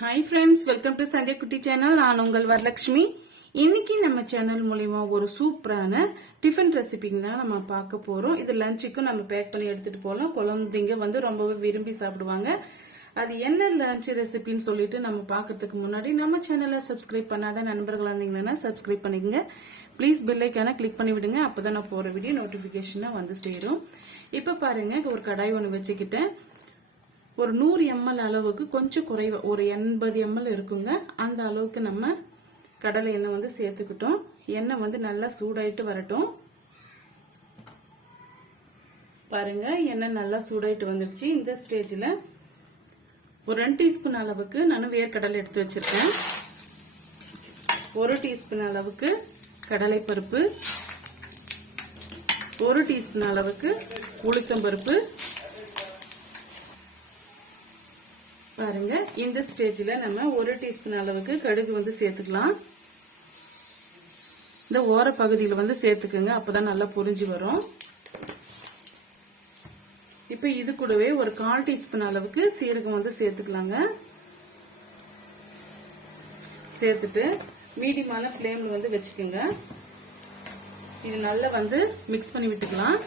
Hi friends welcome to Sandhya Kutty channel நான் உங்கள் வரலட்சுமி. இன்னைக்கு நம்ம சேனல் மூலிமா ஒரு சூப்பரான டிஃபன் ரெசிபிங்க தான் நம்ம பார்க்க போகிறோம் இது லஞ்சுக்கும் நம்ம பேக் பண்ணி எடுத்துகிட்டு போகலாம் குழந்தைங்க வந்து ரொம்பவே விரும்பி சாப்பிடுவாங்க. அது என்ன லஞ்ச் ரெசிபின்னு சொல்லிட்டு நம்ம பார்க்கறதுக்கு முன்னாடி நம்ம சேனலை சப்ஸ்கிரைப் பண்ணாத நண்பர்களாக இருந்தீங்கன்னா சப்ஸ்கிரைப் பண்ணிக்கங்க. ப்ளீஸ் பெல்லைக்கான கிளிக் பண்ணி விடுங்க. அப்போ தான் நான் போகிற வீடியோ நோட்டிஃபிகேஷனாக வந்து சேரும். இப்போ பாருங்க ஒரு கடாய் ஒன்று வச்சுக்கிட்டேன். ஒரு நூறு எம்எல் அளவுக்கு கொஞ்சம் குறைவா ஒரு எண்பது எம்எல் இருக்குங்க. அந்த அளவுக்கு நம்ம கடலை எண்ணெய் வந்து சேர்த்துக்கிட்டோம். எண்ணெய் வந்து நல்லா சூடாயிட்டு வரட்டும். பாருங்க எண்ணெய் நல்லா சூடாயிட்டு வந்துருச்சு. இந்த ஸ்டேஜில் ஒரு ரெண்டு டீஸ்பூன் அளவுக்கு நான் வேர்க்கடலை எடுத்து வச்சிருக்கேன். ஒரு டீஸ்பூன் அளவுக்கு கடலை பருப்பு ஒரு டீஸ்பூன் அளவுக்கு உளுத்தம்பருப்பு. பாருங்க இந்த ஸ்டேஜில் நம்ம ஒரு டீஸ்பூன் அளவுக்கு கடுகு வந்து சேர்த்துக்கலாம். இந்த ஓர பகுதியில் வந்து சேர்த்துக்குங்க அப்போதான் நல்லா புரிஞ்சு வரும். இப்போ இது கூடவே ஒரு கால் டீஸ்பூன் அளவுக்கு சீரகம் வந்து சேர்த்துக்கலாங்க. சேர்த்துட்டு மீடியமான ஃப்ளேமில் வந்து வச்சுக்கோங்க. இது நல்லா வந்து மிக்ஸ் பண்ணி விட்டுக்கலாம்.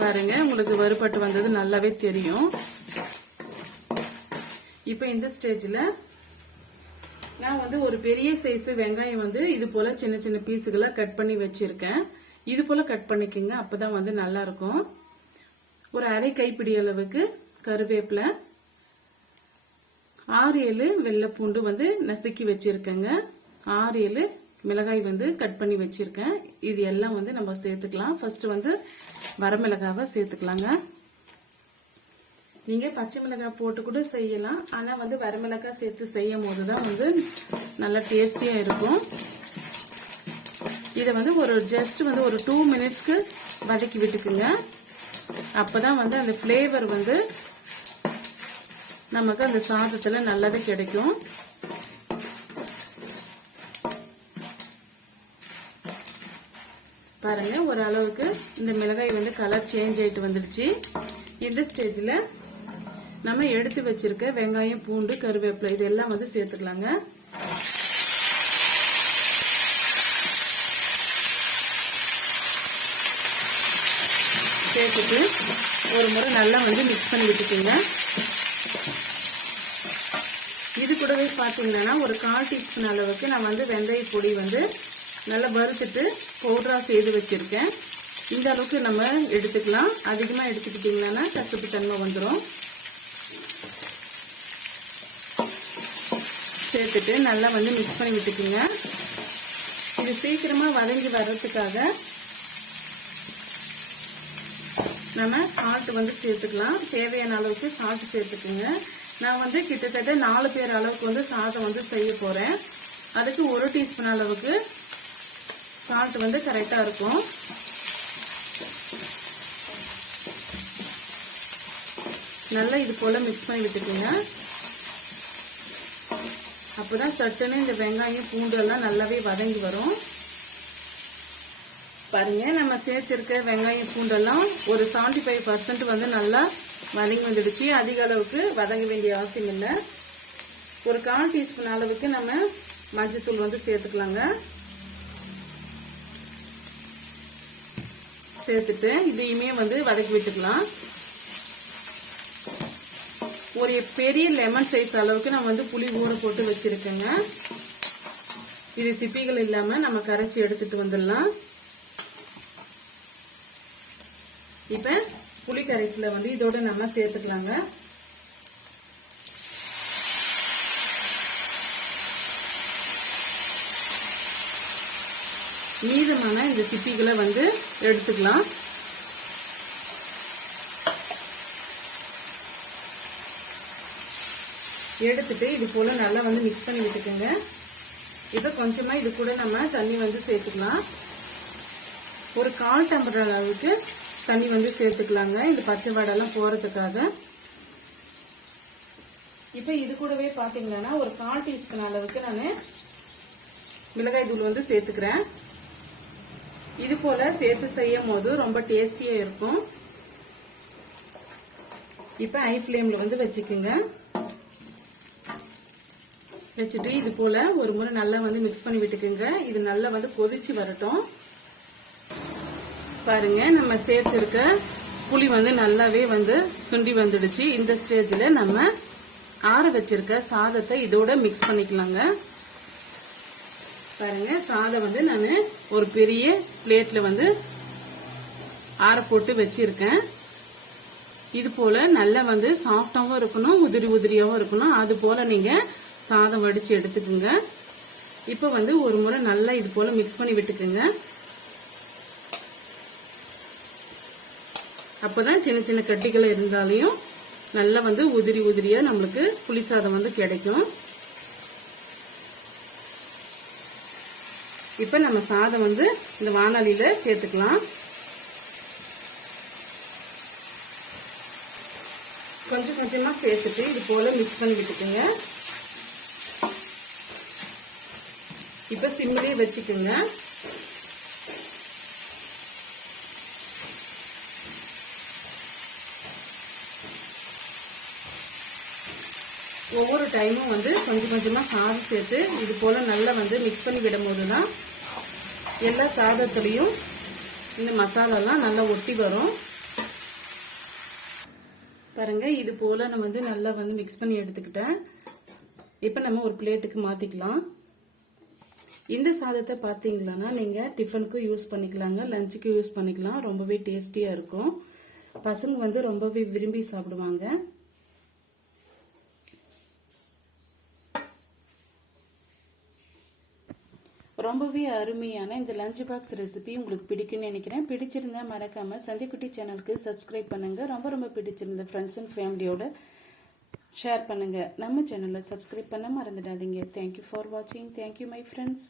பாருங்க உங்களுக்கு வறுபட்டு வந்தது நல்லாவே தெரியும். இப்போ இந்த ஸ்டேஜில் நான் வந்து ஒரு பெரிய சைஸ் வெங்காயம் வந்து இது போல சின்ன சின்ன பீஸுகளாக கட் பண்ணி வச்சிருக்கேன். இது போல கட் பண்ணிக்கோங்க அப்பதான் வந்து நல்லா இருக்கும். ஒரு அரை கைப்பிடி அளவுக்கு கருவேப்பில ஆறு ஏழு வெள்ளைப்பூண்டு வந்து நசுக்கி வச்சிருக்கேங்க. ஆறு ஏழு மிளகாய் வந்து கட் பண்ணி வச்சிருக்கேன். இது எல்லாம் வந்து நம்ம சேர்த்துக்கலாம். ஃபர்ஸ்ட் வந்து வரமிளகாவை சேர்த்துக்கலாங்க. நீங்க பச்சை மிளகாய் போட்டு கூட செய்யலாம். ஆனா வந்து வரமிளகாய் சேர்த்து செய்யும் போதுதான் வந்து நல்லா டேஸ்டியா இருக்கும். இதை வந்து ஒரு ஜஸ்ட் வந்து ஒரு டூ மினிட்ஸ்க்கு வதக்கி விட்டுக்குங்க. அப்பதான் வந்து அந்த ஃப்ளேவர் வந்து நமக்கு அந்த சாதத்துல நல்லாவே கிடைக்கும். பாருங்க ஒரு அளவுக்கு இந்த மிளகாய் வந்து கலர் சேஞ்ச் ஆயிட்டு வந்துடுச்சு. இந்த ஸ்டேஜ்ல நம்ம எடுத்து வச்சிருக்க வெங்காயம் பூண்டு கருவேப்பிலை இதெல்லாம் வந்து சேர்த்துக்கலாங்க. சேர்த்துட்டு ஒரு முறை நல்லா வந்து மிக்ஸ் பண்ணி விட்டுக்குங்க. இது கூடவே பார்த்தீங்கன்னா ஒரு கால் டீஸ்பூன் அளவுக்கு நான் வந்து வெந்தய பொடி வந்து நல்லா வறுத்துட்டு பவுடராக செய்து வச்சிருக்கேன். இந்த அளவுக்கு நம்ம எடுத்துக்கலாம். அதிகமாக எடுத்துக்கிட்டிங்கன்னா கசப்பு தன்மை வந்துடும் சேர்த்துட்டு நல்லா வந்து மிக்ஸ் பண்ணி விட்டுக்குங்க. இது சீக்கிரமாக வதங்கி வர்றதுக்காக நம்ம சால்ட் வந்து சேர்த்துக்கலாம். தேவையான அளவுக்கு சால்ட் சேர்த்துக்குங்க. நான் வந்து கிட்டத்தட்ட நாலு பேர் அளவுக்கு வந்து சாதம் வந்து செய்ய போறேன். அதுக்கு ஒரு டீஸ்பூன் அளவுக்கு சால்ட் வந்து கரெக்டாக இருக்கும். நல்லா இது போல் மிக்ஸ் பண்ணி விட்டுட்டீங்க அப்போ தான் சட்டுன்னு இந்த வெங்காயம் பூண்டெல்லாம் நல்லாவே வதங்கி வரும். பாருங்க நம்ம சேர்த்திருக்க வெங்காயம் பூண்டெல்லாம் ஒரு செவன்டி ஃபைவ் பர்சன்ட் வந்து நல்லா வதங்கி வந்துடுச்சு. அதிக அளவுக்கு வதங்க வேண்டிய அவசியம் இல்லை. ஒரு கால் டீஸ்பூன் அளவுக்கு நம்ம மஞ்சத்தூள் வந்து சேர்த்துக்கலாங்க. சேர்த்துட்டு இதையுமே வந்து வதக்கி விட்டுக்கலாம். ஒரு பெரிய லெமன் சைஸ் அளவுக்கு நம்ம வந்து புளி ஊற போட்டு வச்சிருக்கேங்க. இது திப்பிகள் இல்லாம நம்ம கரைச்சி எடுத்துட்டு வந்துடலாம். இப்ப புளி கரைசல வந்து இதோட நம்ம சேர்த்துக்கலாங்க. மீதமான இந்த சிப்பிகளை வந்து எடுத்துக்கலாம். எடுத்துட்டு இது போல நல்லா வந்து மிக்ஸ் பண்ணி விட்டுக்கோங்க. இப்போ கொஞ்சமா இது கூட நம்ம தண்ணி வந்து சேர்த்துக்கலாம். ஒரு கால் டம்பர் அளவுக்கு தண்ணி வந்து சேர்த்துக்கலாங்க. இந்த பச்சை வாடெல்லாம் போறதுக்காக. இப்போ இது கூடவே பாத்தீங்கன்னா ஒரு கால் டீஸ்பூன் அளவுக்கு நான் மிளகாய் தூள் வந்து சேர்த்துக்கிறேன். இது போல சேர்த்து செய்யும் போது ரொம்ப டேஸ்டியா இருக்கும். இப்போ ஹை ஃப்ளேமில் வந்து வச்சுக்கோங்க. வச்சுட்டு இது போல ஒரு முறை நல்லா வந்து மிக்ஸ் பண்ணி விட்டுக்குங்க. இது நல்லா வந்து கொதிச்சு வரட்டும். பாருங்க நம்ம சேர்த்துருக்க புளி வந்து நல்லாவே வந்து சுண்டி வந்துடுச்சு. இந்த ஸ்டேஜில் நம்ம ஆற வச்சிருக்க சாதத்தை இதோட மிக்ஸ் பண்ணிக்கலாங்க. பாருங்க சாதம் வந்து நான் ஒரு பெரிய பிளேட்ல வந்து ஆற போட்டு வச்சிருக்கேன். இது போல நல்லா வந்து சாஃப்டாவும் இருக்கணும் உதிரி உதிரியாவும் இருக்கணும். அது போல நீங்க சாதம் வடிச்சு எடுத்துக்குங்க. இப்போ வந்து ஒரு முறை நல்லா இது போல மிக்ஸ் பண்ணி விட்டுக்குங்க. அப்பதான் சின்ன சின்ன கட்டிகள் இருந்தாலையும் நல்லா வந்து உதிரி உதிரியா நம்மளுக்கு புளி சாதம் வந்து கிடைக்கும். இப்ப நம்ம சாதம் வந்து இந்த வானொலியில சேர்த்துக்கலாம். கொஞ்சம் கொஞ்சமா சேர்த்துட்டு இது போல மிக்ஸ் பண்ணி விட்டுக்குங்க. இப்ப சிம்லயே வச்சுக்குங்க. ஒவ்வொரு டைமும் வந்து கொஞ்சம் கொஞ்சமா சாதம் சேர்த்து இது போல நல்லா வந்து மிக்ஸ் பண்ணி விடும் தான் எல்லா சாதத்துலேயும் இந்த மசாலாலாம் நல்லா ஒட்டி வரும். பாருங்க இது போல நம்ம வந்து நல்லா வந்து மிக்ஸ் பண்ணி எடுத்துக்கிட்டேன். இப்போ நம்ம ஒரு பிளேட்டுக்கு மாற்றிக்கலாம் இந்த சாதத்தை பார்த்தீங்களான்னா நீங்கள் டிஃபனுக்கும் யூஸ் பண்ணிக்கலாங்க லஞ்சுக்கும் யூஸ் பண்ணிக்கலாம். ரொம்பவே டேஸ்டியாக இருக்கும். பசங்க வந்து ரொம்பவே விரும்பி சாப்பிடுவாங்க. ரொம்பவே அருமையான இந்த லஞ்ச் பாக்ஸ் ரெசிபி உங்களுக்கு பிடிக்கும்னு நினைக்கிறேன். பிடிச்சிருந்தா மறக்காம சந்திக்குட்டி சேனலுக்கு சப்ஸ்கிரைப் பண்ணுங்க. ரொம்ப ரொம்ப பிடிச்சிருந்த ஃப்ரெண்ட்ஸ் அண்ட் ஃபேமிலியோட ஷேர் பண்ணுங்க. நம்ம சேனலை சப்ஸ்கிரைப் பண்ண மறந்துடாதீங்க. தேங்க்யூ ஃபார் வாட்சிங் தேங்க்யூ மை ஃப்ரெண்ட்ஸ்